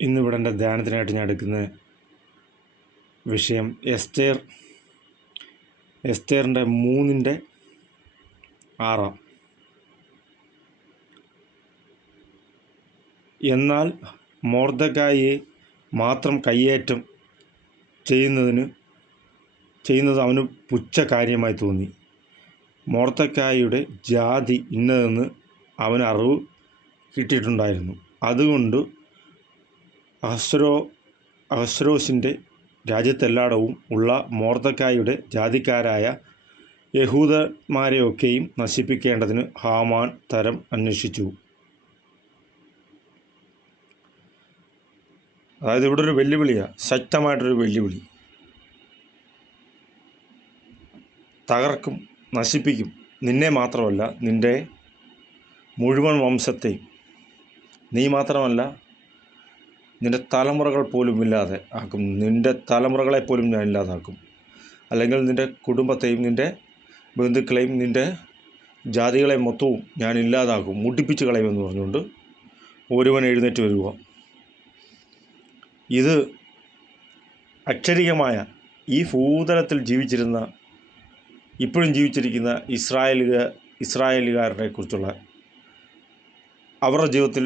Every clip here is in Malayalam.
ഇന്നിവിടെ എൻ്റെ ധ്യാനത്തിനായിട്ട് ഞാൻ എടുക്കുന്ന വിഷയം എസ്തേറിൻ്റെ 3:6. എന്നാൽ മൊർദെഖായിയെ മാത്രം കയ്യേറ്റം ചെയ്യുന്നത് അവന് പുച്ഛകാര്യമായി തോന്നി. മൊർദെഖായിയുടെ ജാതി ഇന്നതെന്ന് അവന് അറിവ് കിട്ടിയിട്ടുണ്ടായിരുന്നു. അതുകൊണ്ട് അഹശ്വേരോശിൻ്റെ രാജ്യത്തെല്ലായിടവും ഉള്ള മൊർദെഖായിയുടെ ജാതിക്കാരായ യഹൂദന്മാരെയൊക്കെയും നശിപ്പിക്കേണ്ടതിന് ഹാമാൻ തരം അന്വേഷിച്ചു. അതായത് ഇവിടെ ഒരു വെല്ലുവിളിയാണ്, ശക്തമായിട്ടൊരു വെല്ലുവിളി. തകർക്കും, നശിപ്പിക്കും. നിന്നെ മാത്രമല്ല, നിൻ്റെ മുഴുവൻ വംശത്തെയും. നീ മാത്രമല്ല, നിൻ്റെ തലമുറകൾ പോലും ഇല്ലാതെ ആക്കും. നിൻ്റെ തലമുറകളെപ്പോലും ഞാൻ ഇല്ലാതാക്കും. അല്ലെങ്കിൽ നിൻ്റെ കുടുംബത്തെയും നിൻ്റെ ബന്ധുക്കളെയും നിൻ്റെ ജാതികളെ മൊത്തവും ഞാൻ ഇല്ലാതാക്കും, മുടിപ്പിച്ച് കളയുമെന്ന് പറഞ്ഞുകൊണ്ട് ഒരുവൻ എഴുന്നേറ്റ് വരിക. ഇത് അക്ഷരികമായ ഈ ഭൂതലത്തിൽ ഇപ്പോഴും ജീവിച്ചിരിക്കുന്ന ഇസ്രായേലുകാരെ കുറിച്ചുള്ള അവരുടെ ജീവിതത്തിൽ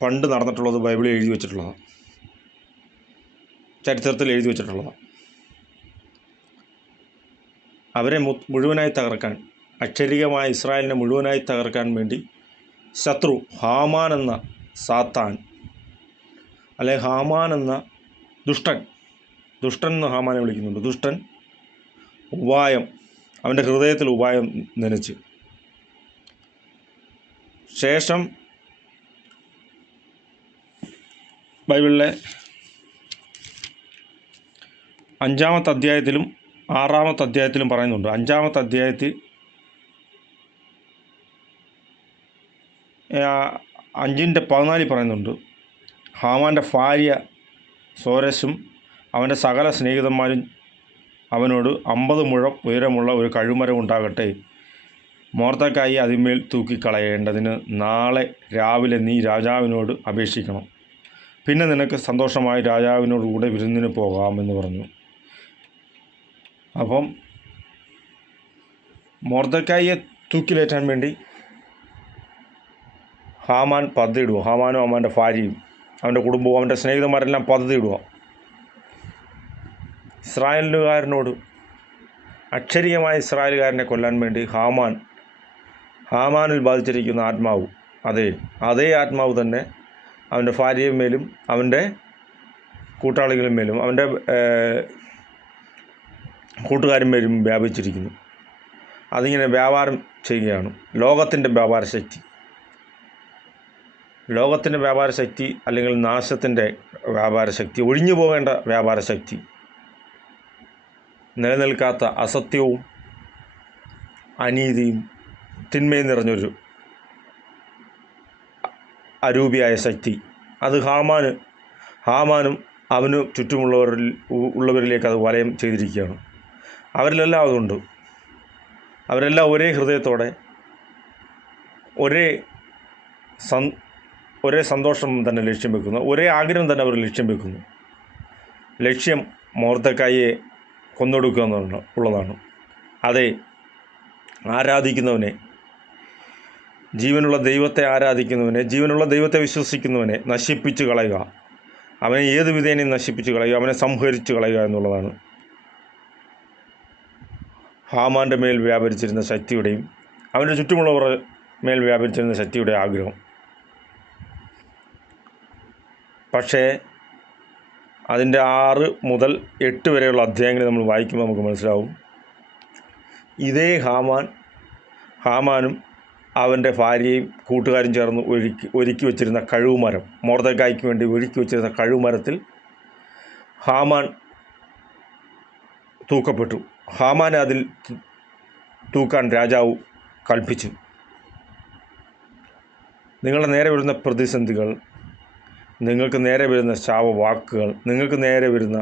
പണ്ട് നടന്നിട്ടുള്ളത് ബൈബിളിൽ എഴുതി വച്ചിട്ടുള്ളതാണ്, ചരിത്രത്തിൽ എഴുതി വച്ചിട്ടുള്ളതാണ്. അവരെ മുഴുവനായി തകർക്കാൻ, അക്ഷരികമായ ഇസ്രായേലിനെ മുഴുവനായി തകർക്കാൻ വേണ്ടി ശത്രു ഹാമാൻ എന്ന സാത്താൻ, അല്ലെ ഹാമാൻ എന്ന ദുഷ്ടൻ എന്ന് ഹാമാനെ വിളിക്കുന്നുണ്ട്. ദുഷ്ടൻ ഉപായം, അവൻ്റെ ഹൃദയത്തിൽ ഉപായം നനച്ച് ശേഷം ബൈബിളിലെ 5-ാമത്തെ അധ്യായത്തിലും 6-ാമത്തെ അധ്യായത്തിലും പറയുന്നുണ്ട്. 5-ാമത്തെ അധ്യായത്തിൽ 5:14 പറയുന്നുണ്ട്, ഹാമാൻ്റെ ഭാര്യ സോരശും അവൻ്റെ സകല സ്നേഹിതന്മാരും അവനോട് 50 മുഴം ഉയരമുള്ള ഒരു കഴുമരം ഉണ്ടാകട്ടെ, മൊർദെഖായിയെ അതിന്മേൽ തൂക്കിക്കളയേണ്ടതിന് നാളെ രാവിലെ നീ രാജാവിനോട് അപേക്ഷിക്കണം. പിന്നെ നിനക്ക് സന്തോഷമായി രാജാവിനോടുകൂടെ വിരുന്നിന് പോകാമെന്ന് പറഞ്ഞു. അപ്പം മൊർദെഖായിയെ തൂക്കിലേറ്റാൻ വേണ്ടി ഹാമാൻ പദ്ധതിയിടുക. ഹാമാനും അവൻ്റെ ഭാര്യയും അവൻ്റെ കുടുംബവും അവൻ്റെ സ്നേഹിതന്മാരെല്ലാം പദ്ധതിയിടുക. ഇസ്രായേലുകാരനോട്, അക്ഷരികമായ ഇസ്രായേലുകാരനെ കൊല്ലാൻ വേണ്ടി ഹാമാനിൽ ബാധിച്ചിരിക്കുന്ന ആത്മാവ്, അതേ ആത്മാവ് തന്നെ അവൻ്റെ ഭാര്യയുമേലും അവൻ്റെ കൂട്ടാളികളുമേലും അവൻ്റെ കൂട്ടുകാരുമേലും വ്യാപിച്ചിരിക്കുന്നു. അതിങ്ങനെ വ്യാപാരം ചെയ്യുകയാണ്. ലോകത്തിൻ്റെ വ്യാപാരശക്തി അല്ലെങ്കിൽ നാശത്തിൻ്റെ വ്യാപാരശക്തി, ഒഴിഞ്ഞു പോകേണ്ട വ്യാപാരശക്തി, നിലനിൽക്കാത്ത അസത്യവും അനീതിയും തിന്മയും നിറഞ്ഞൊരു അരൂപിയായ ശക്തി, അത് ഹാമാനും അവന് ചുറ്റുമുള്ളവരിലേക്ക് അത് വലയം ചെയ്തിരിക്കുകയാണ്. അവരിലെല്ലാം അതുണ്ട്. അവരെല്ലാം ഒരേ ഹൃദയത്തോടെ ഒരേ സന്തോഷം തന്നെ ലക്ഷ്യം വെക്കുന്നു, ഒരേ ആഗ്രഹം തന്നെ അവർ ലക്ഷ്യം വെക്കുന്നു. ലക്ഷ്യം മൊർദെഖായിയെ കൊന്നൊടുക്കുക എന്നുള്ളതാണ്. അതെ, ആരാധിക്കുന്നവനെ, ജീവനുള്ള ദൈവത്തെ ആരാധിക്കുന്നവനെ, ജീവനുള്ള ദൈവത്തെ വിശ്വസിക്കുന്നവനെ നശിപ്പിച്ച് കളയുക, അവനെ ഏത് വിധേനയും നശിപ്പിച്ച് കളയുക, അവനെ സംഹരിച്ച് കളയുക എന്നുള്ളതാണ് ഹാമാൻ്റെ മേൽ വ്യാപരിച്ചിരുന്ന ശക്തിയുടെയും അവൻ്റെ ചുറ്റുമുള്ളവരുടെ മേൽ വ്യാപരിച്ചിരുന്ന ശക്തിയുടെ ആഗ്രഹം. പക്ഷേ അതിൻ്റെ 6 മുതൽ 8 വരെയുള്ള അധ്യായങ്ങൾ നമ്മൾ വായിക്കുമ്പോൾ നമുക്ക് മനസ്സിലാവും, ഇതേ ഹാമാനും അവൻ്റെ ഭാര്യയും കൂട്ടുകാരും ചേർന്ന് ഒരുക്കി വച്ചിരുന്ന കഴുകുമരം, മൊർദെഖായിക്ക് വേണ്ടി ഒരുക്കി വച്ചിരുന്ന കഴുകുമരത്തിൽ ഹാമാൻ തൂക്കപ്പെട്ടു. ഹാമാനെ അതിൽ തൂക്കാൻ രാജാവ് കൽപ്പിച്ചു. നിങ്ങളുടെ നേരെ വരുന്ന പ്രതിസന്ധികൾ, നിങ്ങൾക്ക് നേരെ വരുന്ന ശാപവാക്കുകൾ, നിങ്ങൾക്ക് നേരെ വരുന്ന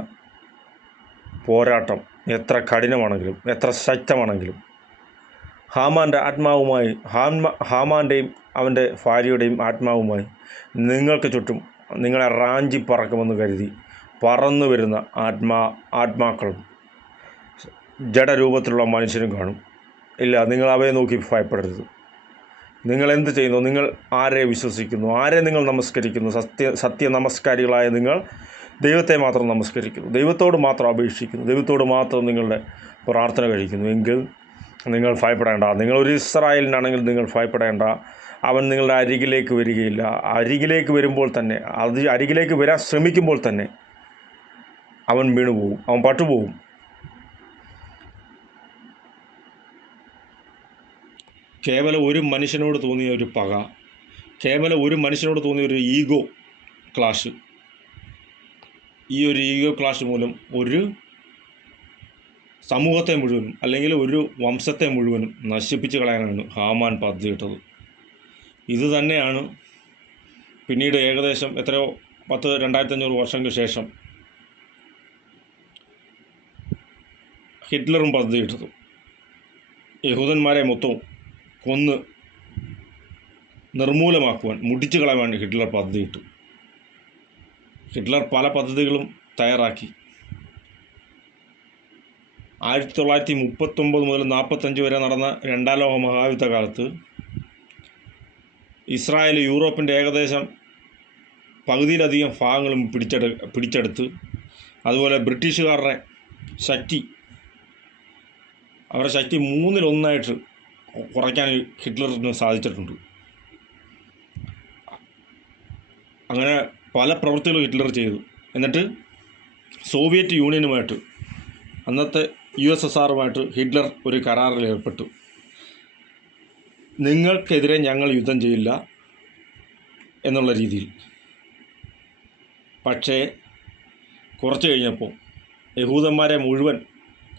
പോരാട്ടം എത്ര കഠിനമാണെങ്കിലും എത്ര ശക്തമാണെങ്കിലും ഹാമാൻ്റെ ആത്മാവുമായി, ഹാമാൻ്റെയും അവൻ്റെ ഭാര്യയുടെയും ആത്മാവുമായി നിങ്ങൾക്ക് ചുറ്റും നിങ്ങളെ റാഞ്ചി പറക്കുമെന്ന് കരുതി പറന്നു വരുന്ന ആത്മാക്കളും ജഡരൂപത്തിലുള്ള മനുഷ്യനും കാണും. ഇല്ല, നിങ്ങൾ അവയെ നോക്കി ഭയപ്പെടരുത്. നിങ്ങൾ എന്ത് ചെയ്യുന്നു? നിങ്ങൾ ആരെ വിശ്വസിക്കുന്നു? ആരെ നിങ്ങൾ നമസ്കരിക്കുന്നു? സത്യ നമസ്കാരികളായ നിങ്ങൾ ദൈവത്തെ മാത്രം നമസ്കരിക്കുന്നു, ദൈവത്തോട് മാത്രം അപേക്ഷിക്കുന്നു, ദൈവത്തോട് മാത്രം നിങ്ങളുടെ പ്രാർത്ഥന കഴിക്കുന്നു. എങ്കിൽ നിങ്ങൾ ഭയപ്പെടേണ്ട. നിങ്ങളൊരു ഇസ്രായേലിനാണെങ്കിൽ നിങ്ങൾ ഭയപ്പെടേണ്ട. അവൻ നിങ്ങളുടെ അരികിലേക്ക് വരികയില്ല. അരികിലേക്ക് വരുമ്പോൾ തന്നെ, അരികിലേക്ക് വരാൻ ശ്രമിക്കുമ്പോൾ തന്നെ അവൻ വീണുപോകും, അവൻ പട്ടുപോകും. കേവലം ഒരു മനുഷ്യനോട് തോന്നിയ ഒരു പക, കേവലം ഒരു മനുഷ്യനോട് തോന്നിയ ഒരു ഈഗോ ക്ലാഷ്, ഈ ഒരു ഈഗോ ക്ലാഷ് മൂലം ഒരു സമൂഹത്തെ മുഴുവനും അല്ലെങ്കിൽ ഒരു വംശത്തെ മുഴുവനും നശിപ്പിച്ച് കളയാനാണ് ഹാമാൻ പദ്ധതിയിട്ടത്. ഇത് തന്നെയാണ് പിന്നീട് ഏകദേശം 2500 വർഷങ്ങൾക്ക് ശേഷം ഹിറ്റ്ലറും പദ്ധതിയിട്ടത്. യഹൂദന്മാരെ മൊത്തവും കൊന്ന് നിർമൂലമാക്കുവാൻ, മുടിച്ചു കളയാൻ ഹിറ്റ്ലർ പദ്ധതിയിട്ടു. ഹിറ്റ്ലർ പല പദ്ധതികളും തയ്യാറാക്കി. 1939 മുതൽ 1945 വരെ നടന്ന രണ്ടാം ലോക മഹായുദ്ധകാലത്ത് ഇസ്രായേൽ യൂറോപ്പിൻ്റെ ഏകദേശം പകുതിയിലധികം ഭാഗങ്ങളും പിടിച്ചെടുത്ത്, അതുപോലെ ബ്രിട്ടീഷുകാരുടെ ശക്തി, അവരുടെ ശക്തി 1/3 കുറയ്ക്കാൻ ഹിറ്റ്ലറിന് സാധിച്ചിട്ടുണ്ട്. അങ്ങനെ പല പ്രവൃത്തികളും ഹിറ്റ്ലർ ചെയ്തു. എന്നിട്ട് സോവിയറ്റ് യൂണിയനുമായിട്ട്, അന്നത്തെ USSRുമായിട്ട് ഹിറ്റ്ലർ ഒരു കരാറിൽ ഏർപ്പെട്ടു. നിങ്ങൾക്കെതിരെ ഞങ്ങൾ യുദ്ധം ചെയ്യില്ല എന്നുള്ള രീതിയിൽ. പക്ഷേ കുറച്ച് കഴിഞ്ഞപ്പോൾ യഹൂദന്മാരെ മുഴുവൻ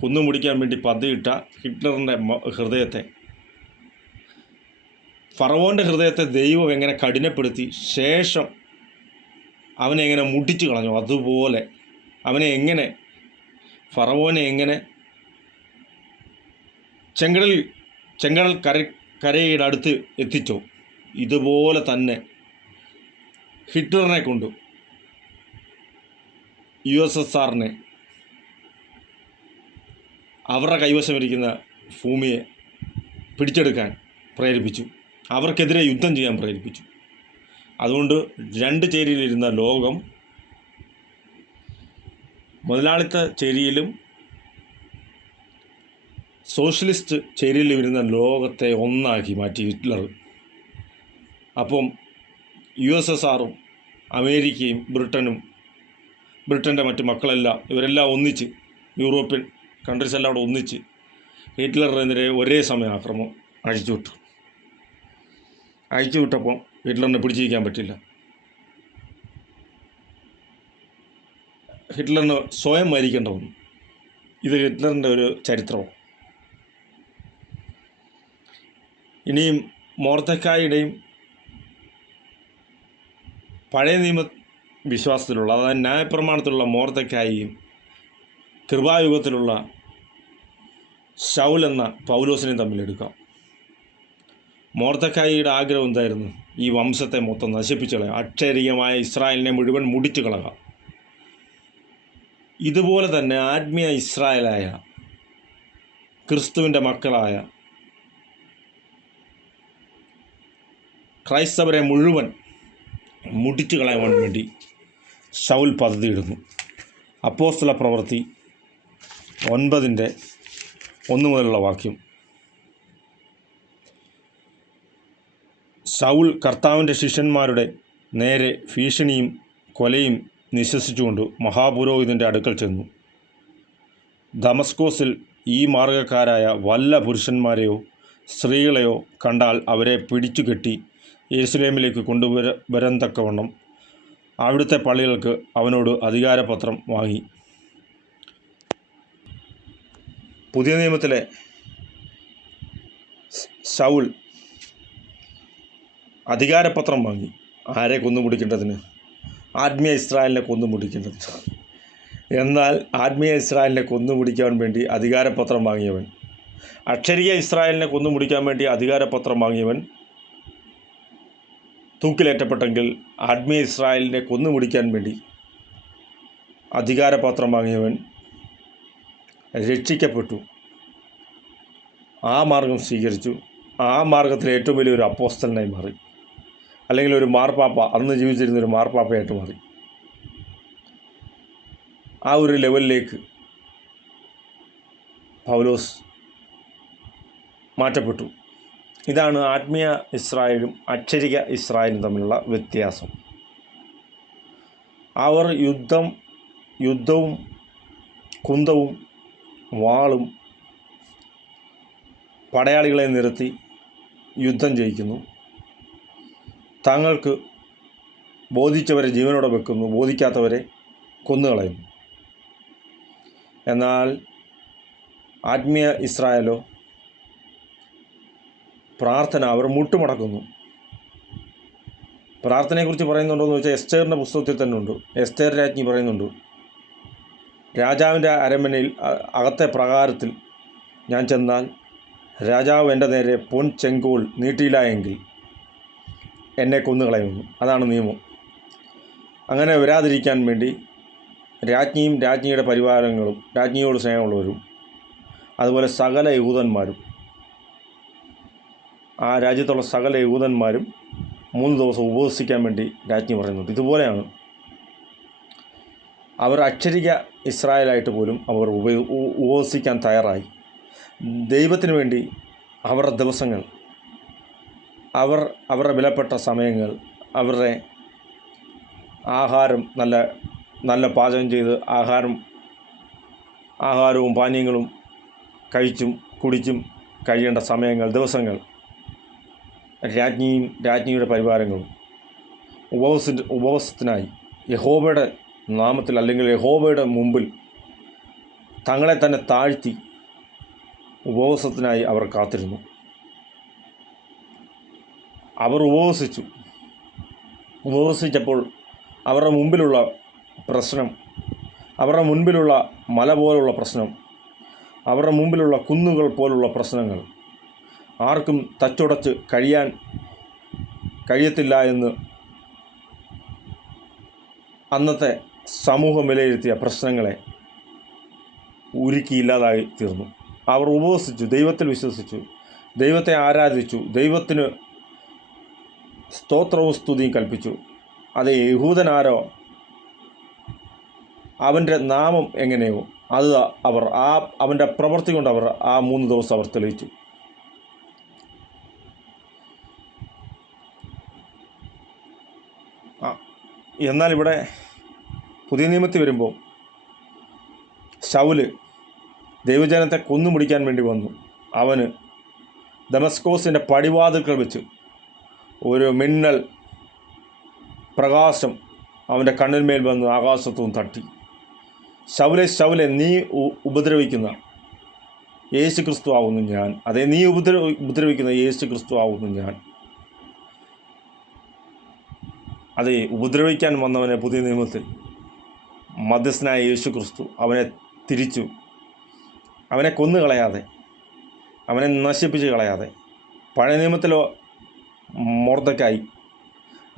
കൊന്നുമുടിക്കാൻ വേണ്ടി പദ്ധതിയിട്ട ഹിറ്റ്ലറിൻ്റെ ഹൃദയത്തെ, ഫറവോൻ്റെ ഹൃദയത്തെ ദൈവം എങ്ങനെ കഠിനപ്പെടുത്തി ശേഷം അവനെ എങ്ങനെ മുടിച്ചു കളഞ്ഞു, അതുപോലെ ഫറവോനെ എങ്ങനെ ചെങ്കടൽ കരയുടെ അടുത്ത് എത്തിച്ചോ, ഇതുപോലെ തന്നെ ഹിറ്റ്ലറിനെ കൊണ്ട് USSRനെ അവരുടെ കൈവശമിരിക്കുന്ന ഭൂമിയെ പിടിച്ചെടുക്കാൻ പ്രേരിപ്പിച്ചു, അവർക്കെതിരെ യുദ്ധം ചെയ്യാൻ പ്രേരിപ്പിച്ചു. അതുകൊണ്ട് രണ്ട് ചേരിയിലിരുന്ന ലോകം മുതലാളിത്ത ചേരിയിലും സോഷ്യലിസ്റ്റ് ചേരിയിലും ഇരുന്ന ലോകത്തെ ഒന്നാക്കി മാറ്റി ഹിറ്റ്ലർ. അപ്പം USSRും അമേരിക്കയും ബ്രിട്ടൻ്റെ മറ്റ് മക്കളെല്ലാം, ഇവരെല്ലാം ഒന്നിച്ച്, യൂറോപ്യൻ കൺട്രീസ് എല്ലാം അവിടെ ഒന്നിച്ച് ഹിറ്റ്ലറിനെതിരെ ഒരേ സമയം ആക്രമണം അഴിച്ചുവിട്ടപ്പോൾ ഹിറ്റ്ലറിനെ പിടിച്ചിരിക്കാൻ പറ്റില്ല. ഹിറ്റ്ലറിന് സ്വയം മരിക്കേണ്ട വന്നു. ഇത് ഹിറ്റ്ലറിൻ്റെ ഒരു ചരിത്രമാണ്. ഇനിയും മൊർദെഖായിയുടെയും പഴയ നിയമ വിശ്വാസത്തിലുള്ള, അതായത് ന്യായപ്രമാണത്തിലുള്ള മൊർദെഖായിയും കൃപായുഗത്തിലുള്ള ശൗൽ എന്ന പൗലോസിനെയും തമ്മിലെടുക്കാം. മൊർദെഖായിയുടെ ആഗ്രഹം എന്തായിരുന്നു? ഈ വംശത്തെ മൊത്തം നശിപ്പിച്ചു കളയുക, അക്ഷരീയമായ ഇസ്രായേലിനെ മുഴുവൻ മുടിച്ചു കളയുക. ഇതുപോലെ തന്നെ ആത്മീയ ഇസ്രായേലായ ക്രിസ്തുവിൻ്റെ മക്കളായ ക്രൈസ്തവരെ മുഴുവൻ മുടിച്ചു കളയാൻ വേണ്ടി ശൗൽ പദ്ധതിയിടുന്നു. അപ്പോസ്തല പ്രവൃത്തി 9:1 മുതലുള്ള വാക്യം. ശൗൽ കർത്താവിൻ്റെ ശിഷ്യന്മാരുടെ നേരെ ഭീഷണിയും കൊലയും നിശ്വസിച്ചുകൊണ്ട് മഹാപുരോഹിതൻ്റെ അടുക്കൽ ചെന്നു. ദമസ്കോസിൽ ഈ മാർഗക്കാരായ വല്ല പുരുഷന്മാരെയോ സ്ത്രീകളെയോ കണ്ടാൽ അവരെ പിടിച്ചു കെട്ടി യെരുശലേമിലേക്ക് കൊണ്ടുവരത്തക്കവണ്ണം അവിടുത്തെ പള്ളികൾക്ക് അവനോട് അധികാരപത്രം വാങ്ങി. പുതിയ നിയമത്തിലെ ശൗൽ അധികാരപത്രം വാങ്ങി. ആരെ കൊന്നുമുടിക്കേണ്ടതിന്? ആത്മീയ ഇസ്രായേലിനെ കൊന്നുമുടിക്കേണ്ടതിന്. എന്നാൽ ആത്മീയ ഇസ്രായേലിനെ കൊന്നുമുടിക്കാൻ വേണ്ടി അധികാരപത്രം വാങ്ങിയവൻ, അക്ഷരീയ ഇസ്രായേലിനെ കൊന്നുമുടിക്കാൻ വേണ്ടി അധികാരപത്രം വാങ്ങിയവൻ തൂക്കിലേറ്റപ്പെട്ടെങ്കിൽ ആത്മീയ ഇസ്രായേലിനെ കൊന്നുമുടിക്കാൻ വേണ്ടി അധികാരപാത്രം വാങ്ങിയവൻ രക്ഷിക്കപ്പെട്ടു, ആ മാർഗം സ്വീകരിച്ചു, ആ മാർഗത്തിൽ ഏറ്റവും വലിയൊരു അപ്പോസ്തലനായി മാറി, അല്ലെങ്കിൽ ഒരു മാർപ്പാപ്പ, അന്ന് ജീവിച്ചിരുന്നൊരു മാർപ്പാപ്പയായിട്ട് മാറി. ആ ഒരു ലെവലിലേക്ക് പൗലോസ് മാറ്റപ്പെട്ടു. ഇതാണ് ആത്മീയ ഇസ്രായേലും അക്ഷരിക ഇസ്രായേലും തമ്മിലുള്ള വ്യത്യാസം. അവർ യുദ്ധവും കുന്തവും വാളും പടയാളികളെ നിരത്തി യുദ്ധം ജയിക്കുന്നു. തങ്ങൾക്ക് ബോധിച്ചവരെ ജീവനോടെ വെക്കുന്നു, ബോധിക്കാത്തവരെ കൊന്നുകളയുന്നു. എന്നാൽ ആത്മീയ ഇസ്രായേലോ പ്രാർത്ഥന, അവർ മുട്ടുമടക്കുന്നു. പ്രാർത്ഥനയെക്കുറിച്ച് പറയുന്നുണ്ടോ എന്ന് ചോദിച്ചാൽ എസ്തേറിൻ്റെ പുസ്തകത്തിൽ തന്നെ ഉണ്ട്. എസ്തേർ രാജ്ഞി പറയുന്നുണ്ട്, രാജാവിൻ്റെ അരമനയിൽ അകത്തെ പ്രകാരത്തിൽ ഞാൻ ചെന്നാൽ രാജാവ് എൻ്റെ നേരെ പൊൻ ചെങ്കോൽ നീട്ടിയില്ല എങ്കിൽ എന്നെ കൊന്നുകളയുന്നു. അതാണ് നിയമം. അങ്ങനെ വരാതിരിക്കാൻ വേണ്ടി രാജ്ഞിയും രാജ്ഞിയുടെ പരിവാരങ്ങളും രാജ്ഞിയോട് സ്നേഹമുള്ളവരും അതുപോലെ സകല യഹൂദന്മാരും, ആ രാജ്യത്തുള്ള സകല യഹൂദന്മാരും 3 ദിവസം ഉപവസിക്കാൻ വേണ്ടി രാജ്ഞി പറയുന്നുണ്ട്. ഇതുപോലെയാണ് അവർ അക്ഷരിക ഇസ്രായേലായിട്ട് പോലും അവർ ഉപവസിക്കാൻ തയ്യാറായി. ദൈവത്തിന് വേണ്ടി അവരുടെ ദിവസങ്ങൾ, അവരുടെ വിലപ്പെട്ട സമയങ്ങൾ, അവരുടെ ആഹാരം നല്ല പാചകം ചെയ്ത് ആഹാരവും പാനീയങ്ങളും കഴിച്ചും കുടിച്ചും കഴിയേണ്ട സമയങ്ങൾ, ദിവസങ്ങൾ രാജ്ഞിയും രാജ്ഞിയുടെ പരിവാരങ്ങളും ഉപവാസത്തിനായി യഹോവയുടെ നാമത്തിൽ, അല്ലെങ്കിൽ യഹോവയുടെ മുമ്പിൽ തങ്ങളെ തന്നെ താഴ്ത്തി ഉപവാസത്തിനായി അവർ കാത്തിരുന്നു. അവർ ഉപവസിച്ചപ്പോൾ അവരുടെ മുമ്പിലുള്ള പ്രശ്നം, അവരുടെ മുൻപിലുള്ള മല പോലുള്ള പ്രശ്നം, അവരുടെ മുമ്പിലുള്ള കുന്നുകൾ പോലുള്ള പ്രശ്നങ്ങൾ ആർക്കും തച്ചുടച്ച് കഴിയത്തില്ല എന്ന് അന്നത്തെ സമൂഹം വിലയിരുത്തിയ പ്രശ്നങ്ങളെ ഉരുക്കിയില്ലാതായി തീർന്നു. അവർ ഉപവസിച്ചു, ദൈവത്തിൽ വിശ്വസിച്ചു, ദൈവത്തെ ആരാധിച്ചു, ദൈവത്തിന് സ്തോത്രവും സ്തുതിയും കൽപ്പിച്ചു. അത് യഹൂദനാരോ അവൻ്റെ നാമം എങ്ങനെയോ അത് അവർ അവൻ്റെ പ്രവൃത്തി കൊണ്ട് അവർ ആ 3 ദിവസം അവർ തെളിയിച്ചു. എന്നാൽ ഇവിടെ പുതിയ നിയമത്തിൽ വരുമ്പോൾ ശൗല് ദൈവജനത്തെ കൊന്നുമുടിക്കാൻ വേണ്ടി വന്നു. അവന് ദമസ്കോസിൻ്റെ പടിവാതിൽക്കൽ വെച്ച് ഒരു മിന്നൽ പ്രകാശം അവൻ്റെ കണ്ണിന്മേൽ വന്ന് ആകാശത്തും തട്ടി, ശൗലെ ശൗലെ, നീ ഉപദ്രവിക്കുന്ന യേശു ക്രിസ്തു ആവുന്നു ഞാൻ. അതെ, നീ ഉപദ്രവിക്കുന്ന യേശു ക്രിസ്തു ആവുന്നു ഞാൻ. അതെ, ഉപദ്രവിക്കാൻ വന്നവനെ പുതിയ നിയമത്തിൽ മധ്യസ്ഥനായ യേശു ക്രിസ്തു അവനെ തിരിച്ചു, അവനെ കൊന്നുകളയാതെ, അവനെ നശിപ്പിച്ച് കളയാതെ. പഴയ നിയമത്തിലോ മൊർദെഖായി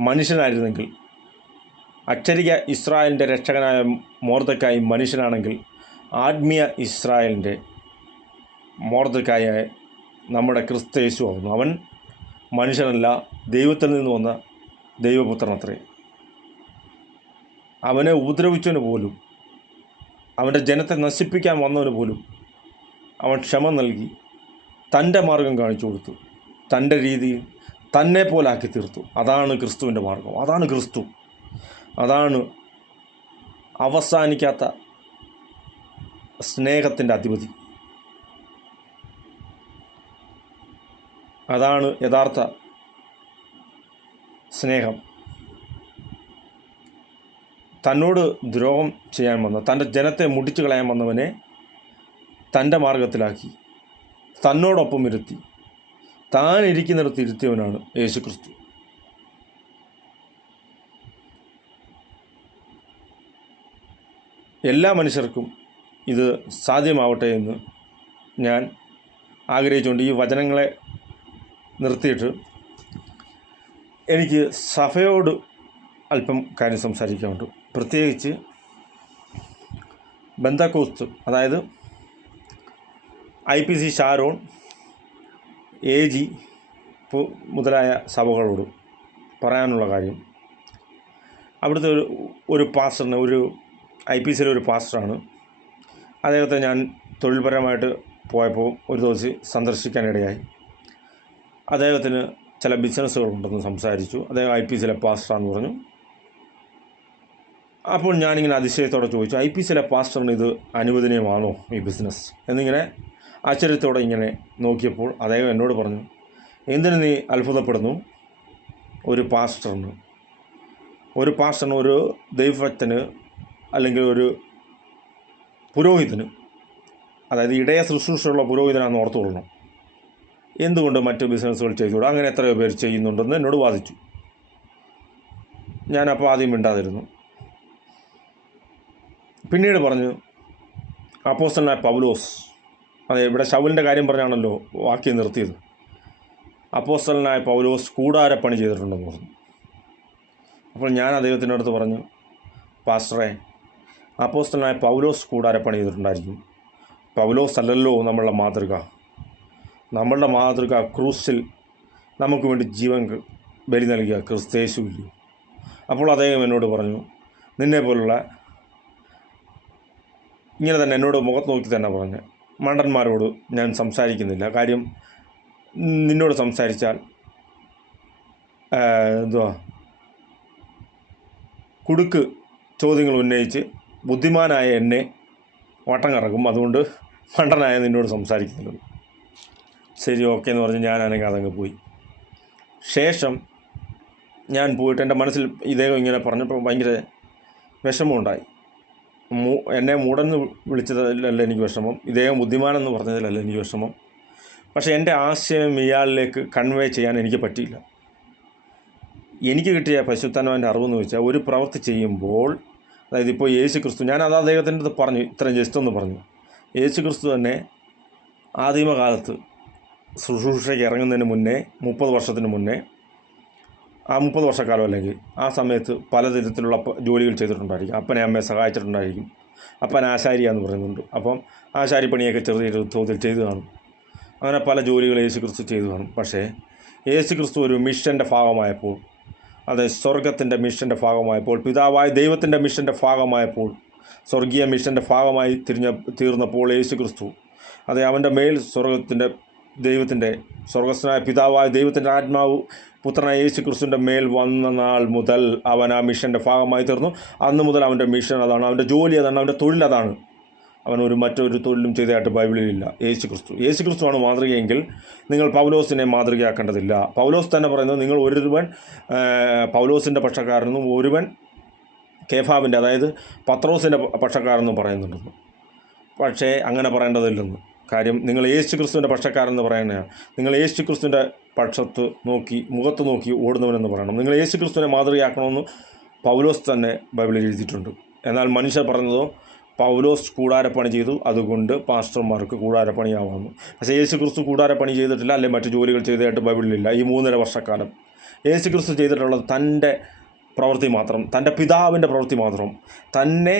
മനുഷ്യനായിരുന്നെങ്കിൽ, അക്ഷരിക ഇസ്രായേലിൻ്റെ രക്ഷകനായ മൊർദെഖായി മനുഷ്യനാണെങ്കിൽ, ആത്മീയ ഇസ്രായേലിൻ്റെ മൊർദെഖായി നമ്മുടെ ക്രിസ്തു യേശു ആകുന്നു. അവൻ മനുഷ്യനല്ല, ദൈവത്തിൽ നിന്ന് വന്ന ദൈവപുത്രനത്രേ. അവനെ ഉപദ്രവിച്ചവന് പോലും, അവൻ്റെ ജനത്തെ നശിപ്പിക്കാൻ വന്നവന് പോലും അവൻ ക്ഷമ നൽകി, തൻ്റെ മാർഗം കാണിച്ചു കൊടുത്തു, തൻ്റെ രീതിയിൽ തന്നെ പോലാക്കി തീർത്തു. അതാണ് ക്രിസ്തുവിൻ്റെ മാർഗം, അതാണ് ക്രിസ്തു, അതാണ് അവസാനിക്കാത്ത സ്നേഹത്തിൻ്റെ അധിപതി, അതാണ് യഥാർത്ഥ സ്നേഹം. തന്നോട് ദ്രോഹം ചെയ്യാൻ വന്ന, തൻ്റെ ജനത്തെ മുടിച്ചു കളയാൻ വന്നവനെ തൻ്റെ മാർഗത്തിലാക്കി തന്നോടൊപ്പം ഇരുത്തി, താൻ ഇരിക്കുന്നിടത്ത് ഇരുത്തിയവനാണ് യേശു ക്രിസ്തു. എല്ലാ മനുഷ്യർക്കും ഇത് സാധ്യമാവട്ടെ എന്ന് ഞാൻ ആഗ്രഹിച്ചുകൊണ്ട് ഈ വചനങ്ങളെ നിർത്തിയിട്ട് എനിക്ക് സഭയോട് അല്പം കാര്യം സംസാരിക്കാനുണ്ട്. പ്രത്യേകിച്ച് ബെന്തക്കോസ്ത്, അതായത് IPC, ഷാരോൺ, AG മുതലായ സഭകളോട് പറയാനുള്ള കാര്യം, അവിടുത്തെ ഒരു പാസ്റ്ററിന്, ഒരു IPCയിലെ ഒരു പാസ്റ്ററാണ്. അദ്ദേഹത്തെ ഞാൻ തൊഴിൽപരമായിട്ട് പോയപ്പോൾ ഒരു ദിവസം സന്ദർശിക്കാനിടയായി. അദ്ദേഹത്തിന് ചില ബിസിനസ്സുകളുണ്ടെന്ന് സംസാരിച്ചു. അദ്ദേഹം IPCയിലെ പാസ്റ്ററാണെന്ന് പറഞ്ഞു. അപ്പോൾ ഞാനിങ്ങനെ അതിശയത്തോടെ ചോദിച്ചു, IPCയിലെ പാസ്റ്ററിന് ഇത് അനുവദനീയമാണോ ഈ ബിസിനസ് എന്നിങ്ങനെ ആശ്ചര്യത്തോടെ ഇങ്ങനെ നോക്കിയപ്പോൾ അദ്ദേഹം എന്നോട് പറഞ്ഞു, എന്തിനു നീ അത്ഭുതപ്പെടുന്നു? ഒരു പാസ്റ്ററിന്, ഒരു ദൈവഭക്തന് അല്ലെങ്കിൽ ഒരു പുരോഹിതന്, അതായത് ഇടയ ശുശ്രൂഷയുള്ള പുരോഹിതനാണെന്ന് ഓർത്തുകൊള്ളണം, എന്തുകൊണ്ട് മറ്റ് ബിസിനസ്സുകൾ ചെയ്തുകൂടാ? അങ്ങനെ എത്രയോ പേർ ചെയ്യുന്നുണ്ടെന്ന് എന്നോട് വാദിച്ചു. ഞാനപ്പോൾ ആദ്യം മിണ്ടാതിരുന്നു. പിന്നീട് പറഞ്ഞു, അപ്പോസ്തലനായ പൗലോസ്, അതെ, ഇവിടെ ശൗലിൻ്റെ കാര്യം പറഞ്ഞാണല്ലോ വാക്യം നിർത്തിയത്. അപ്പോസ്തലനായ പൗലോസ് കൂടാരപ്പണി ചെയ്തിട്ടുണ്ടെന്ന് പറഞ്ഞു. അപ്പോൾ ഞാൻ അദ്ദേഹത്തിൻ്റെ അടുത്ത് പറഞ്ഞു, പാസ്റ്ററെ, അപ്പോസ്തലനായ പൗലോസ് കൂടാരപ്പണി ചെയ്തിട്ടുണ്ടായിരിക്കും. പൗലോസ് അല്ലല്ലോ നമ്മളുടെ മാതൃക. നമ്മളുടെ മാതൃക ക്രൂസിൽ നമുക്ക് വേണ്ടി ജീവൻ ബലി നൽകിയ ക്രിസ്തേശുവില്ലയോ? അപ്പോൾ അദ്ദേഹം എന്നോട് പറഞ്ഞു, നിന്നെ പോലുള്ള ഇങ്ങനെ തന്നെ എന്നോട് മുഖത്ത് നോക്കി തന്നെ പറഞ്ഞു, മണ്ടന്മാരോട് ഞാൻ സംസാരിക്കുന്നില്ല. കാര്യം നിന്നോട് സംസാരിച്ചാൽ കുടുക്ക് ചോദ്യങ്ങൾ ഉന്നയിച്ച് ബുദ്ധിമാനായ എന്നെ വട്ടം കറക്കും. അതുകൊണ്ട് മണ്ടനായ നിന്നോട് സംസാരിക്കുന്നില്ല. ശരി, ഓക്കെ എന്ന് പറഞ്ഞ് ഞാനാണെങ്കിൽ അതങ്ങ് പോയി. ശേഷം ഞാൻ പോയിട്ട് എൻ്റെ മനസ്സിൽ ഇദ്ദേഹം ഇങ്ങനെ പറഞ്ഞപ്പോൾ ഭയങ്കര വിഷമമുണ്ടായി. എന്നെ മൂടെന്ന് വിളിച്ചതല്ല എനിക്ക് വിഷമം, ഇദ്ദേഹം ബുദ്ധിമാനെന്ന് പറഞ്ഞതിലല്ല എനിക്ക് വിഷമം. പക്ഷേ എൻ്റെ ആശയം ഇയാളിലേക്ക് കൺവേ ചെയ്യാൻ എനിക്ക് പറ്റിയില്ല. എനിക്ക് കിട്ടിയ പരിശുദ്ധാത്മാവിൻ്റെ അറിവെന്ന് വെച്ചാൽ, ഒരു പ്രവൃത്തി ചെയ്യുമ്പോൾ, അതായത് ഇപ്പോൾ യേശു ക്രിസ്തു, ഞാനത് അദ്ദേഹത്തിൻ്റെ അടുത്ത് പറഞ്ഞു, ഇത്രയും ജസ്റ്റ് ഒന്ന് പറഞ്ഞു, യേശു ക്രിസ്തു തന്നെ ആദിമകാലത്ത് ശുശ്രൂഷയ്ക്ക് ഇറങ്ങുന്നതിന് മുന്നേ 30 വർഷത്തിന് മുന്നേ, ആ 30 വർഷക്കാലം അല്ലെങ്കിൽ ആ സമയത്ത് പലതരത്തിലുള്ള ജോലികൾ ചെയ്തിട്ടുണ്ടായിരിക്കും. അപ്പനെ അമ്മയെ സഹായിച്ചിട്ടുണ്ടായിരിക്കും. അപ്പൻ ആശാരിയാന്ന് പറയുന്നുണ്ട്. അപ്പം ആശാരിപ്പണിയൊക്കെ ചെറിയ തോതിൽ ചെയ്തു കാണും. അങ്ങനെ പല ജോലികൾ യേശു ക്രിസ്തു ചെയ്തു കാണും. പക്ഷേ യേശു ക്രിസ്തു ഒരു മിഷൻ്റെ ഭാഗമായപ്പോൾ, അത് സ്വർഗത്തിൻ്റെ മിഷൻ്റെ ഭാഗമായപ്പോൾ, പിതാവായ ദൈവത്തിൻ്റെ മിഷൻ്റെ ഭാഗമായപ്പോൾ, സ്വർഗീയ മിഷൻ്റെ ഭാഗമായി തീർന്നപ്പോൾ യേശു ക്രിസ്തു, അത് അവൻ്റെ മേൽ ദൈവത്തിൻ്റെ സ്വർഗസ്ഥനായ പിതാവായ ദൈവത്തിൻ്റെ ആത്മാവ് പുത്രനായ യേശു ക്രിസ്തുവിൻ്റെ മേൽ വന്ന നാൾ മുതൽ അവൻ ആ മിഷൻ്റെ ഭാഗമായി തീർന്നു. അന്ന് മുതൽ അവൻ്റെ മിഷൻ അതാണ്, അവൻ്റെ ജോലി അതാണ്, അവൻ്റെ തൊഴിൽ അതാണ്. അവൻ മറ്റൊരു തൊഴിലും ചെയ്തതായിട്ട് ബൈബിളിലില്ല. യേശു ക്രിസ്തുവാണ് മാതൃകയെങ്കിൽ നിങ്ങൾ പൗലോസിനെ മാതൃകയാക്കേണ്ടതില്ല. പൗലോസ് തന്നെ പറയുന്നത്, നിങ്ങൾ ഒരുവൻ പൗലോസിൻ്റെ പക്ഷക്കാരനെന്നും ഒരുവൻ കേഫാവിൻ്റെ, അതായത് പത്രോസിൻ്റെ പക്ഷക്കാരെന്നും പറയുന്നുണ്ടെന്ന്. പക്ഷേ അങ്ങനെ പറയേണ്ടതില്ലെന്ന്. കാര്യം, നിങ്ങൾ യേശു ക്രിസ്തുവിൻ്റെ പക്ഷക്കാരെന്ന് പറയുന്നതാണ്. നിങ്ങൾ യേശു ക്രിസ്തുവിൻ്റെ പക്ഷത്ത് നോക്കി, മുഖത്ത് നോക്കി ഓടുന്നവനെന്ന് പറയണം. നിങ്ങൾ യേശു ക്രിസ്തുവിനെ മാതൃകയാക്കണമെന്ന് പൗലോസ് തന്നെ ബൈബിളിൽ എഴുതിയിട്ടുണ്ട്. എന്നാൽ മനുഷ്യർ പറഞ്ഞതോ, പൗലോസ് കൂടാരപ്പണി ചെയ്തു, അതുകൊണ്ട് പാസ്റ്റർമാർക്ക് കൂടാരപ്പണിയാവാമെന്ന്. പക്ഷേ യേശു ക്രിസ്തു കൂടാരപ്പണി ചെയ്തിട്ടില്ല, അല്ലെങ്കിൽ മറ്റു ജോലികൾ ചെയ്തതായിട്ട് ബൈബിളിലില്ല. ഈ 3.5 വർഷക്കാലം യേശു ക്രിസ്തു ചെയ്തിട്ടുള്ളത് തൻ്റെ പ്രവൃത്തി മാത്രം, തൻ്റെ പിതാവിൻ്റെ പ്രവൃത്തി മാത്രം. തന്നെ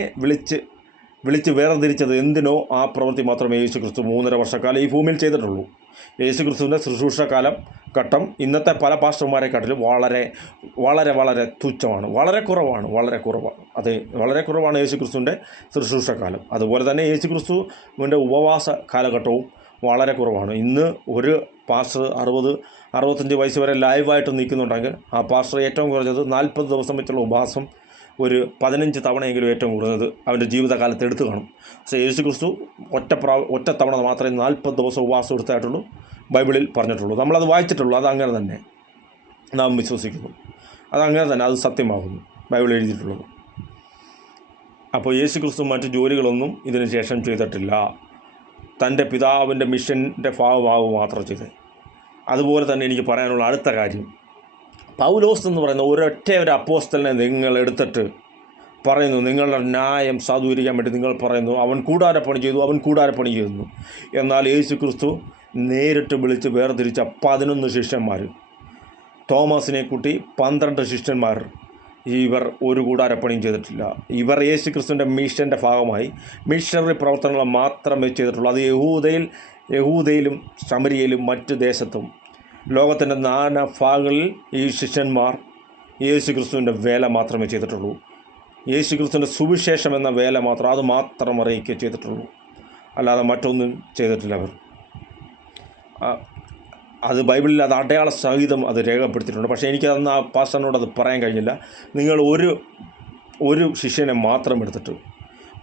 വിളിച്ച് വേർതിരിച്ചത് എന്തിനോ ആ പ്രവൃത്തി മാത്രമേ യേശു ക്രിസ്തു 3.5 വർഷക്കാലം ഈ ഭൂമിയിൽ ചെയ്തിട്ടുള്ളൂ. യേശു ക്രിസ്തുവിൻ്റെ ശുശ്രൂഷക്കാലം ഘട്ടം ഇന്നത്തെ പല പാസ്റ്റർമാരെക്കാട്ടിലും വളരെ വളരെ വളരെ തുച്ഛമാണ്, വളരെ കുറവാണ്. അതെ, വളരെ കുറവാണ് യേശു ക്രിസ്തുവിൻ്റെ ശുശ്രൂഷക്കാലം. അതുപോലെ തന്നെ യേശു ക്രിസ്തുവിൻ്റെ ഉപവാസ കാലഘട്ടവും വളരെ കുറവാണ്. ഇന്ന് ഒരു പാസ്റ്റർ 60-65 വയസ്സ് വരെ ലൈവായിട്ട് നിൽക്കുന്നുണ്ടെങ്കിൽ ആ പാസ്റ്റർ ഏറ്റവും കുറഞ്ഞത് 40 ദിവസം വെച്ചുള്ള ഉപവാസം ഒരു 15 തവണയെങ്കിലും ഏറ്റവും കുറഞ്ഞത് അവൻ്റെ ജീവിതകാലത്ത് എടുത്തു കാണും. പക്ഷേ യേശു ക്രിസ്തു ഒറ്റ തവണ മാത്രമേ 40 ദിവസം ഉപവാസം എടുത്തായിട്ടുള്ളൂ ബൈബിളിൽ പറഞ്ഞിട്ടുള്ളൂ. നമ്മളത് വായിച്ചിട്ടുള്ളൂ. അതങ്ങനെ തന്നെ നാം വിശ്വസിക്കുന്നു. അതങ്ങനെ തന്നെ, അത് സത്യമാകുന്നു, ബൈബിൾ എഴുതിയിട്ടുള്ളത്. അപ്പോൾ യേശു ക്രിസ്തു മറ്റു ജോലികളൊന്നും ഇതിന് ശേഷം ചെയ്തിട്ടില്ല. തൻ്റെ പിതാവിൻ്റെ മിഷൻ്റെ ഭാഗമാവുക മാത്രം ചെയ്തത്. അതുപോലെ തന്നെ എനിക്ക് പറയാനുള്ള അടുത്ത കാര്യം, പൗലോസ് എന്ന് പറയുന്ന ഒരു അപ്പോസ്തലനെ നിങ്ങൾ എടുത്തിട്ട് പറയുന്നു, നിങ്ങളുടെ ന്യായം സാധൂകരിക്കാൻ വേണ്ടി നിങ്ങൾ പറയുന്നു, അവൻ കൂടാരപ്പണി ചെയ്തു. എന്നാൽ യേശു ക്രിസ്തു നേരിട്ട് വിളിച്ച് വേർതിരിച്ച 11 ശിഷ്യന്മാർ, തോമസിനെ കൂട്ടി 12 ശിഷ്യന്മാർ. ഇവർ ഒരു കൂടാരപ്പണിയും ചെയ്തിട്ടില്ല. ഇവർ യേശു ക്രിസ്തുവിൻ്റെ മിഷൻ്റെ ഭാഗമായി മിഷണറി പ്രവർത്തനങ്ങൾ മാത്രമേ ചെയ്തിട്ടുള്ളൂ. അത് യഹൂദയിലും ശമരിയയിലും മറ്റ് ദേശത്തും ലോകത്തിൻ്റെ നാനാ ഭാഗങ്ങളിൽ ഈ ശിഷ്യന്മാർ യേശു ക്രിസ്തുവിൻ്റെ വേല മാത്രമേ ചെയ്തിട്ടുള്ളൂ. യേശു ക്രിസ്തുവിൻ്റെ സുവിശേഷം എന്ന വേല മാത്രം, അത് മാത്രം അറിയിക്കുക ചെയ്തിട്ടുള്ളൂ. അല്ലാതെ മറ്റൊന്നും ചെയ്തിട്ടില്ല അവർ. അത് ബൈബിളിൽ അത് അടയാള സഹിതം അത് രേഖപ്പെടുത്തിയിട്ടുണ്ട്. പക്ഷേ എനിക്കതൊന്ന് ആ പാസ്റ്ററിനോട് അത് പറയാൻ കഴിഞ്ഞില്ല. നിങ്ങൾ ഒരു ശിഷ്യനെ മാത്രം എടുത്തിട്ട്,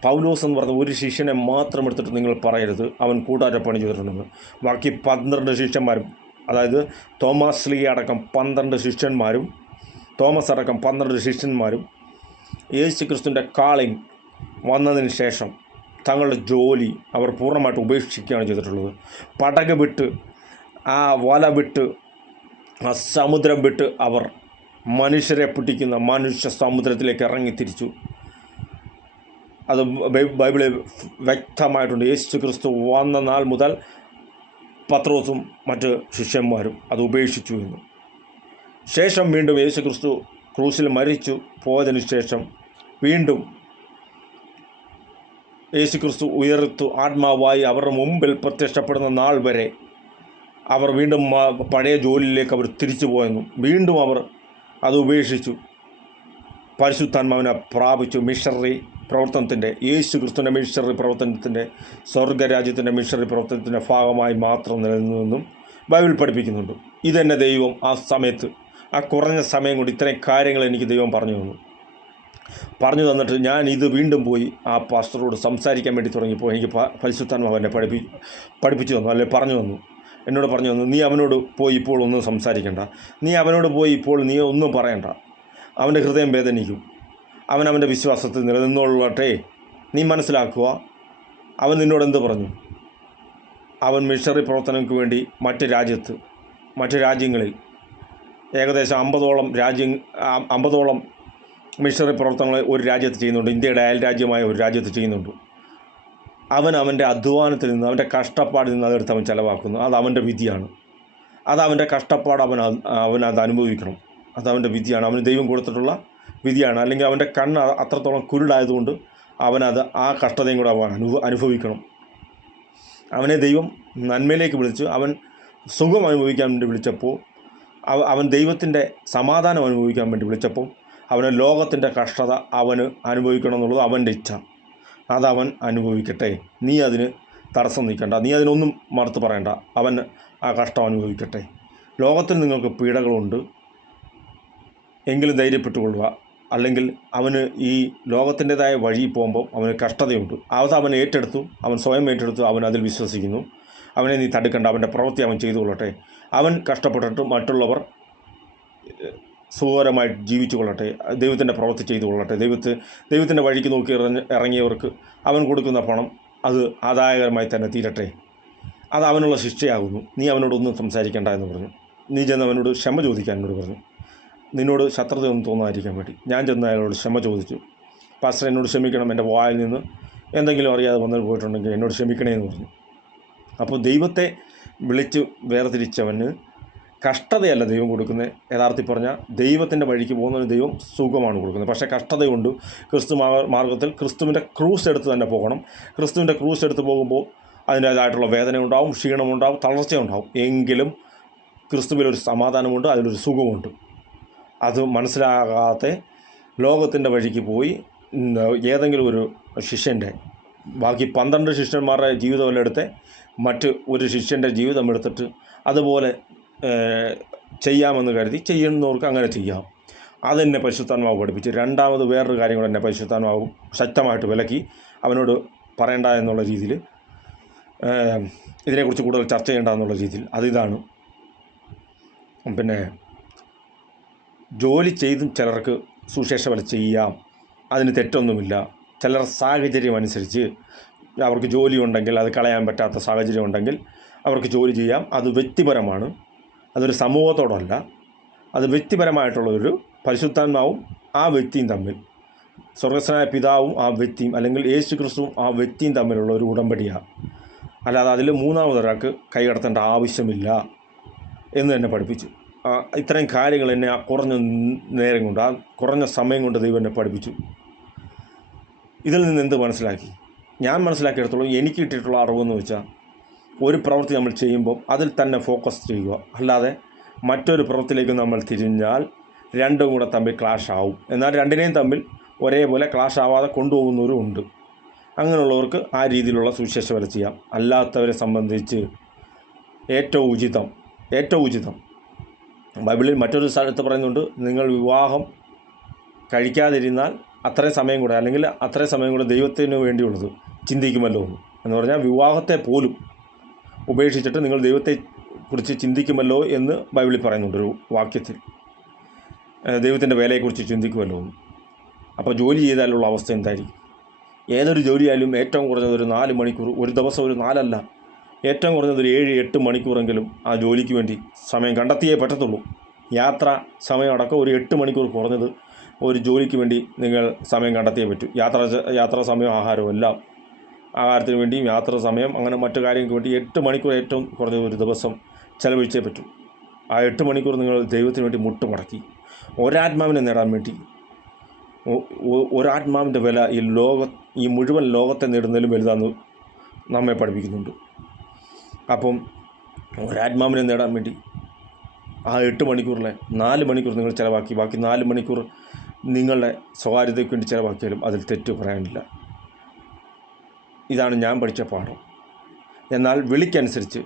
പൗലോസ് എന്ന് പറഞ്ഞ ഒരു ശിഷ്യനെ മാത്രം എടുത്തിട്ട് നിങ്ങൾ പറയരുത് അവൻ കൂടാരപ്പണി ചെയ്തിട്ടുണ്ടെന്ന്. ബാക്കി 12 ശിഷ്യന്മാരും, അതായത് തോമസ് ലീ അടക്കം 12 ശിഷ്യന്മാരും, തോമസ് അടക്കം 12 ശിഷ്യന്മാരും യേശു ക്രിസ്തുവിൻ്റെ കാളിങ് വന്നതിന് ശേഷം തങ്ങളുടെ ജോലി അവർ പൂർണ്ണമായിട്ട് ഉപേക്ഷിക്കുകയാണ് ചെയ്തിട്ടുള്ളത്. പടക് വിട്ട്, ആ വല വിട്ട്, ആ സമുദ്രം വിട്ട് അവർ മനുഷ്യരെ പിടിക്കുന്ന മനുഷ്യ സമുദ്രത്തിലേക്ക് ഇറങ്ങി തിരിച്ചു. അത് ബൈബിളിൽ വ്യക്തമായിട്ടുണ്ട്. യേശു ക്രിസ്തു വന്ന നാൾ മുതൽ പത്രോസും മറ്റ് ശിഷ്യന്മാരും അത് ഉപേക്ഷിച്ചു എന്ന്. ശേഷം വീണ്ടും യേശു ക്രിസ്തു ക്രൂസിൽ മരിച്ചു പോയതിനു ശേഷം വീണ്ടും യേശു ക്രിസ്തു ഉയർത്തു ആത്മാവായി അവരുടെ മുമ്പിൽ പ്രത്യക്ഷപ്പെടുന്ന നാൾ വരെ അവർ വീണ്ടും പഴയ ജോലിയിലേക്ക് അവർ തിരിച്ചു പോയെന്നും വീണ്ടും അവർ അത് ഉപേക്ഷിച്ചു പരിശുദ്ധാത്മാവിനെ പ്രാപിച്ചു. മിഷണറി പ്രവർത്തനത്തിൻ്റെ, യേശു ക്രിസ്തുവിൻ്റെ മിഷണറി പ്രവർത്തനത്തിൻ്റെ, സ്വർഗരാജ്യത്തിൻ്റെ മിഷണറി പ്രവർത്തനത്തിൻ്റെ ഭാഗമായി മാത്രം നിലനിന്നെന്നും ബൈബിൾ പഠിപ്പിക്കുന്നുണ്ട്. ഇതെന്നെ ദൈവം ആ സമയത്ത്, ആ കുറഞ്ഞ സമയം കൊണ്ട് ഇത്രയും കാര്യങ്ങൾ എനിക്ക് ദൈവം പറഞ്ഞു തന്നിട്ട് ഞാൻ ഇത് വീണ്ടും പോയി ആ പാസ്റ്ററോട് സംസാരിക്കാൻ വേണ്ടി തുടങ്ങിയപ്പോൾ എനിക്ക് പരിശുദ്ധാത്മാവ് എന്നെ പഠിപ്പിച്ചു തന്നു, അല്ലെ എന്നോട് പറഞ്ഞു തന്നു, നീ അവനോട് പോയി ഇപ്പോൾ ഒന്നും സംസാരിക്കണ്ട, നീ അവനോട് പോയി ഇപ്പോൾ നീ ഒന്നും പറയണ്ട, അവൻ്റെ ഹൃദയം വേദനിക്കും, അവൻ്റെ വിശ്വാസത്തിൽ നിലനിന്നോളട്ടെ, നീ മനസ്സിലാക്കുക. അവൻ നിന്നോട് എന്ത് പറഞ്ഞു? അവൻ മിഷണറി പ്രവർത്തനങ്ങൾക്ക് വേണ്ടി മറ്റ് രാജ്യങ്ങളിൽ ഏകദേശം 50ഓളം മിഷണറി പ്രവർത്തനങ്ങൾ ഒരു രാജ്യത്ത് ചെയ്യുന്നുണ്ട്. ഇന്ത്യയുടെ അയൽ രാജ്യമായ ഒരു രാജ്യത്ത് ചെയ്യുന്നുണ്ട്. അവൻ്റെ അധ്വാനത്തിൽ നിന്ന്, അവൻ്റെ കഷ്ടപ്പാടിൽ നിന്ന് അതെടുത്ത് അവൻ ചിലവാക്കുന്നു. അത് അവൻ്റെ വിധിയാണ്. അത് അവൻ്റെ കഷ്ടപ്പാട് അവനത് അനുഭവിക്കണം. അതവൻ്റെ വിധിയാണ്, അവന് ദൈവം കൊടുത്തിട്ടുള്ള വിധിയാണ്. അല്ലെങ്കിൽ അവൻ്റെ കണ്ണ് അത്രത്തോളം കുരുടായതുകൊണ്ട് അവനത് ആ കഷ്ടതയും കൂടെ അവൻ അനുഭവിക്കണം. അവനെ ദൈവം നന്മയിലേക്ക് വിളിച്ചു. അവൻ സുഖം അനുഭവിക്കാൻ വേണ്ടി വിളിച്ചപ്പോൾ, അവൻ ദൈവത്തിൻ്റെ സമാധാനം അനുഭവിക്കാൻ വേണ്ടി വിളിച്ചപ്പോൾ അവന് ലോകത്തിൻ്റെ കഷ്ടത അവന് അനുഭവിക്കണം എന്നുള്ളത് അവൻ്റെ ഇച്ഛ. അതവൻ അനുഭവിക്കട്ടെ, നീ അതിന് തടസ്സം നിൽക്കണ്ട, നീ അതിനൊന്നും മറുത്ത് പറയണ്ട. അവൻ ആ കഷ്ടം അനുഭവിക്കട്ടെ. ലോകത്തിൽ നിങ്ങൾക്ക് പീഡകളുണ്ട്, എങ്കിലും ധൈര്യപ്പെട്ടുകൊള്ളുക. അല്ലെങ്കിൽ അവന് ഈ ലോകത്തിൻ്റെതായ വഴി പോകുമ്പോൾ അവന് കഷ്ടതയുണ്ട്. അത് അവൻ ഏറ്റെടുത്തു, അവൻ സ്വയം ഏറ്റെടുത്തു, അവൻ അതിൽ വിശ്വസിക്കുന്നു. അവനെ നീ തടുക്കണ്ട, അവൻ്റെ പ്രവൃത്തി അവൻ ചെയ്തു കൊള്ളട്ടെ. അവൻ കഷ്ടപ്പെട്ടിട്ട് മറ്റുള്ളവർ സുഖകരമായിട്ട് ജീവിച്ചു കൊള്ളട്ടെ, ദൈവത്തിൻ്റെ പ്രവൃത്തി ചെയ്തു കൊള്ളട്ടെ. ദൈവത്തിൻ്റെ വഴിക്ക് നോക്കി ഇറങ്ങിയവർക്ക് അവൻ കൊടുക്കുന്ന പണം അത് ആദായകരമായി തന്നെ തീരട്ടെ. അത് അവനുള്ള ശിക്ഷയാകുന്നു. നീ അവനോടൊന്നും സംസാരിക്കേണ്ട എന്ന് പറഞ്ഞു. നീ ചെന്ന് അവനോട് ക്ഷമ ചോദിക്കാൻ എന്നോട് പറഞ്ഞു. നിന്നോട് ശത്രുതയൊന്നും തോന്നാതിരിക്കാൻ വേണ്ടി ഞാൻ ചെന്ന് അയാളോട് ക്ഷമ ചോദിച്ചു. പാസ്റ്റർ എന്നോട് ക്ഷമിക്കണം, എൻ്റെ വായിൽ നിന്ന് എന്തെങ്കിലും അറിയാതെ വന്നു പോയിട്ടുണ്ടെങ്കിൽ എന്നോട് ക്ഷമിക്കണേ എന്ന് പറഞ്ഞു. അപ്പോൾ ദൈവത്തെ വിളിച്ച് വേർതിരിച്ചവന് കഷ്ടതയല്ല ദൈവം കൊടുക്കുന്നത്. യഥാർത്ഥത്തിൽ പറഞ്ഞാൽ ദൈവത്തിൻ്റെ വഴിക്ക് പോകുന്നതിന് ദൈവം സുഖമാണ് കൊടുക്കുന്നത്. പക്ഷേ കഷ്ടതയുണ്ട്. മാർഗത്തിൽ ക്രിസ്തുവിൻ്റെ ക്രൂസ് എടുത്ത് തന്നെ പോകണം. ക്രിസ്തുവിൻ്റെ ക്രൂസ് എടുത്ത് പോകുമ്പോൾ അതിൻ്റേതായിട്ടുള്ള വേദന ഉണ്ടാവും, ക്ഷീണമുണ്ടാവും, തളർച്ചയുണ്ടാവും. എങ്കിലും ക്രിസ്തുവിലൊരു സമാധാനമുണ്ട്, അതിലൊരു സുഖമുണ്ട്. അത് മനസ്സിലാകാതെ ലോകത്തിൻ്റെ വഴിക്ക് പോയി ഏതെങ്കിലും ഒരു ശിഷ്യൻ്റെ, ബാക്കി 12 ശിഷ്യന്മാരുടെ ജീവിതമെല്ലാം എടുത്ത് മറ്റ് ഒരു ശിഷ്യൻ്റെ ജീവിതം എടുത്തിട്ട് അതുപോലെ ചെയ്യാമെന്ന് കരുതി ചെയ്യുന്നവർക്ക് അങ്ങനെ ചെയ്യാം. അതെന്നെ പരിശുദ്ധാത്മാവ് പഠിപ്പിച്ച്. രണ്ടാമത് വേറൊരു കാര്യം കൂടെ എന്നെ പരിശുദ്ധാത്മാവ് ശക്തമായിട്ട് വിലക്കി, അവനോട് പറയണ്ട എന്നുള്ള രീതിയിൽ, ഇതിനെക്കുറിച്ച് കൂടുതൽ ചർച്ച ചെയ്യേണ്ട എന്നുള്ള രീതിയിൽ. അതിതാണ്, പിന്നെ ജോലി ചെയ്തും ചിലർക്ക് സുശേഷഫലം ചെയ്യാം, അതിന് തെറ്റൊന്നുമില്ല. ചിലർ സാഹചര്യം അനുസരിച്ച് അവർക്ക് ജോലി ഉണ്ടെങ്കിൽ, അത് കളയാൻ പറ്റാത്ത സാഹചര്യം ഉണ്ടെങ്കിൽ അവർക്ക് ജോലി ചെയ്യാം. അത് വ്യക്തിപരമാണ്, അതൊരു സമൂഹത്തോടല്ല. അത് വ്യക്തിപരമായിട്ടുള്ളൊരു പരിശുദ്ധാത്മാവും ആ വ്യക്തിയും തമ്മിൽ, സ്വർഗസ്വനായ പിതാവും ആ വ്യക്തിയും, അല്ലെങ്കിൽ യേശു ക്രിസ്തുവും ആ വ്യക്തിയും തമ്മിലുള്ള ഒരു ഉടമ്പടിയാണ്. അല്ലാതെ അതിൽ മൂന്നാമതൊരാൾക്ക് കൈകടത്തേണ്ട ആവശ്യമില്ല എന്ന് തന്നെ പഠിപ്പിച്ചു. ഇത്രയും കാര്യങ്ങൾ എന്നെ ആ കുറഞ്ഞ നേരം കൊണ്ട്, ആ കുറഞ്ഞ സമയം കൊണ്ട് ദൈവം എന്നെ പഠിപ്പിച്ചു. ഇതിൽ നിന്ന് എന്ത് മനസ്സിലാക്കി? ഞാൻ മനസ്സിലാക്കിയെടുത്തോളം എനിക്ക് കിട്ടിയിട്ടുള്ള അറിവെന്ന് വെച്ചാൽ, ഒരു പ്രവൃത്തി നമ്മൾ ചെയ്യുമ്പോൾ അതിൽ തന്നെ ഫോക്കസ് ചെയ്യുക, അല്ലാതെ മറ്റൊരു പ്രവൃത്തിയിലേക്ക് നമ്മൾ തിരിഞ്ഞാൽ രണ്ടും കൂടെ തമ്മിൽ ക്ലാഷ് ആവും. എന്നാൽ രണ്ടിനെയും തമ്മിൽ ഒരേപോലെ ക്ലാഷ് ആവാതെ കൊണ്ടുപോകുന്നവരും ഉണ്ട്. അങ്ങനെയുള്ളവർക്ക് ആ രീതിയിലുള്ള സുവിശേഷ വേല ചെയ്യാം. അല്ലാത്തവരെ സംബന്ധിച്ച് ഏറ്റവും ഉചിതം ബൈബിളിൽ മറ്റൊരു സ്ഥലത്ത് പറയുന്നുണ്ട്, നിങ്ങൾ വിവാഹം കഴിക്കാതിരുന്നാൽ അത്രയും സമയം കൂടെ, അല്ലെങ്കിൽ അത്രയും സമയം കൂടെ ദൈവത്തിന് വേണ്ടിയുള്ളത് ചിന്തിക്കുമല്ലോ എന്ന് പറഞ്ഞാൽ, വിവാഹത്തെ പോലും ഉപേക്ഷിച്ചിട്ട് നിങ്ങൾ ദൈവത്തെക്കുറിച്ച് ചിന്തിക്കുമല്ലോ എന്ന് ബൈബിളിൽ പറയുന്നുണ്ട് ഒരു വാക്യത്തിൽ. ദൈവത്തിൻ്റെ വേലയെക്കുറിച്ച് ചിന്തിക്കുമല്ലോ. അപ്പോൾ ജോലി ചെയ്താലുള്ള അവസ്ഥ എന്തായിരിക്കും? ഏതൊരു ജോലിയായാലും ഏറ്റവും കുറഞ്ഞത് ഒരു 4 മണിക്കൂർ, ഒരു ദിവസം ഒരു 4 അല്ല, ഏറ്റവും കുറഞ്ഞത് ഒരു 7-8 മണിക്കൂറെങ്കിലും ആ ജോലിക്ക് വേണ്ടി സമയം കണ്ടെത്തിയേ പറ്റത്തുള്ളൂ. യാത്ര സമയം അടക്കം ഒരു 8 മണിക്കൂർ കുറഞ്ഞത് ഒരു ജോലിക്ക് വേണ്ടി നിങ്ങൾ സമയം കണ്ടെത്തിയേ പറ്റൂ. യാത്രാ സമയം, ആഹാരവും എല്ലാം, ആഹാരത്തിന് വേണ്ടിയും യാത്രാ സമയം, അങ്ങനെ മറ്റു കാര്യങ്ങൾക്ക് വേണ്ടി 8 മണിക്കൂർ ഏറ്റവും കുറഞ്ഞത് ഒരു ദിവസം ചിലവഴിച്ചേ പറ്റൂ. ആ 8 മണിക്കൂർ നിങ്ങൾ ദൈവത്തിന് വേണ്ടി മുട്ടുമടക്കി ഒരാത്മാവിനെ നേടാൻ വേണ്ടി, ഒരാത്മാവിൻ്റെ വില ഈ മുഴുവൻ ലോകത്തെ നേടുന്നതിലും വലുതാണെന്ന് നമ്മെ പഠിപ്പിക്കുന്നുണ്ട്. അപ്പം ഒരാത്മാവിനെ നേടാൻ വേണ്ടി ആ 8 മണിക്കൂറിലെ 4 മണിക്കൂർ നിങ്ങൾ ചിലവാക്കി, ബാക്കി 4 മണിക്കൂർ നിങ്ങളുടെ സ്വകാര്യതയ്ക്ക് വേണ്ടി ചിലവാക്കിയാലും അതിൽ തെറ്റ് പറയാനില്ല. ഇതാണ് ഞാൻ പഠിച്ച പാഠം. എന്നാൽ വിളിക്കനുസരിച്ച്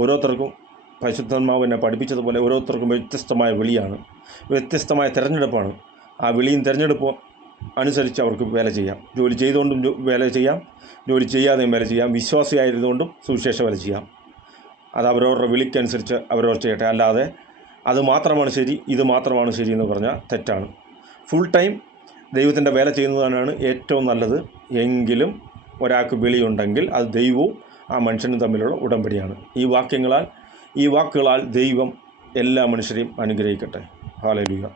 ഓരോരുത്തർക്കും പരിശുദ്ധാത്മാവ് എന്നെ പഠിപ്പിച്ചതുപോലെ ഓരോരുത്തർക്കും വ്യത്യസ്തമായ വിളിയാണ്, വ്യത്യസ്തമായ തിരഞ്ഞെടുപ്പാണ്. ആ വിളിയും തിരഞ്ഞെടുപ്പും അനുസരിച്ച് അവർക്ക് വേല ചെയ്യാം. ജോലി ചെയ്തുകൊണ്ടും വേല ചെയ്യാം, ജോലി ചെയ്യാതെയും വേല ചെയ്യാം, വിശ്വാസിയായിരുന്നുകൊണ്ടും സുവിശേഷ വേല ചെയ്യാം. അത് അവരവരുടെ വിളിക്കനുസരിച്ച് അവരവർ ചെയ്യട്ടെ. അല്ലാതെ അത് മാത്രമാണ് ശരി, ഇത് മാത്രമാണ് ശരി എന്ന് പറഞ്ഞാൽ തെറ്റാണ്. ഫുൾ ടൈം ദൈവത്തിൻ്റെ വേല ചെയ്യുന്നതാണ് ഏറ്റവും നല്ലത്. എങ്കിലും ഒരാൾക്ക് വിളിയുണ്ടെങ്കിൽ അത് ദൈവവും ആ മനുഷ്യനും തമ്മിലുള്ള ഉടമ്പടിയാണ്. ഈ വാക്കുകളാൽ ദൈവം എല്ലാ മനുഷ്യരെയും അനുഗ്രഹിക്കട്ടെ. ഹല്ലേലൂയ.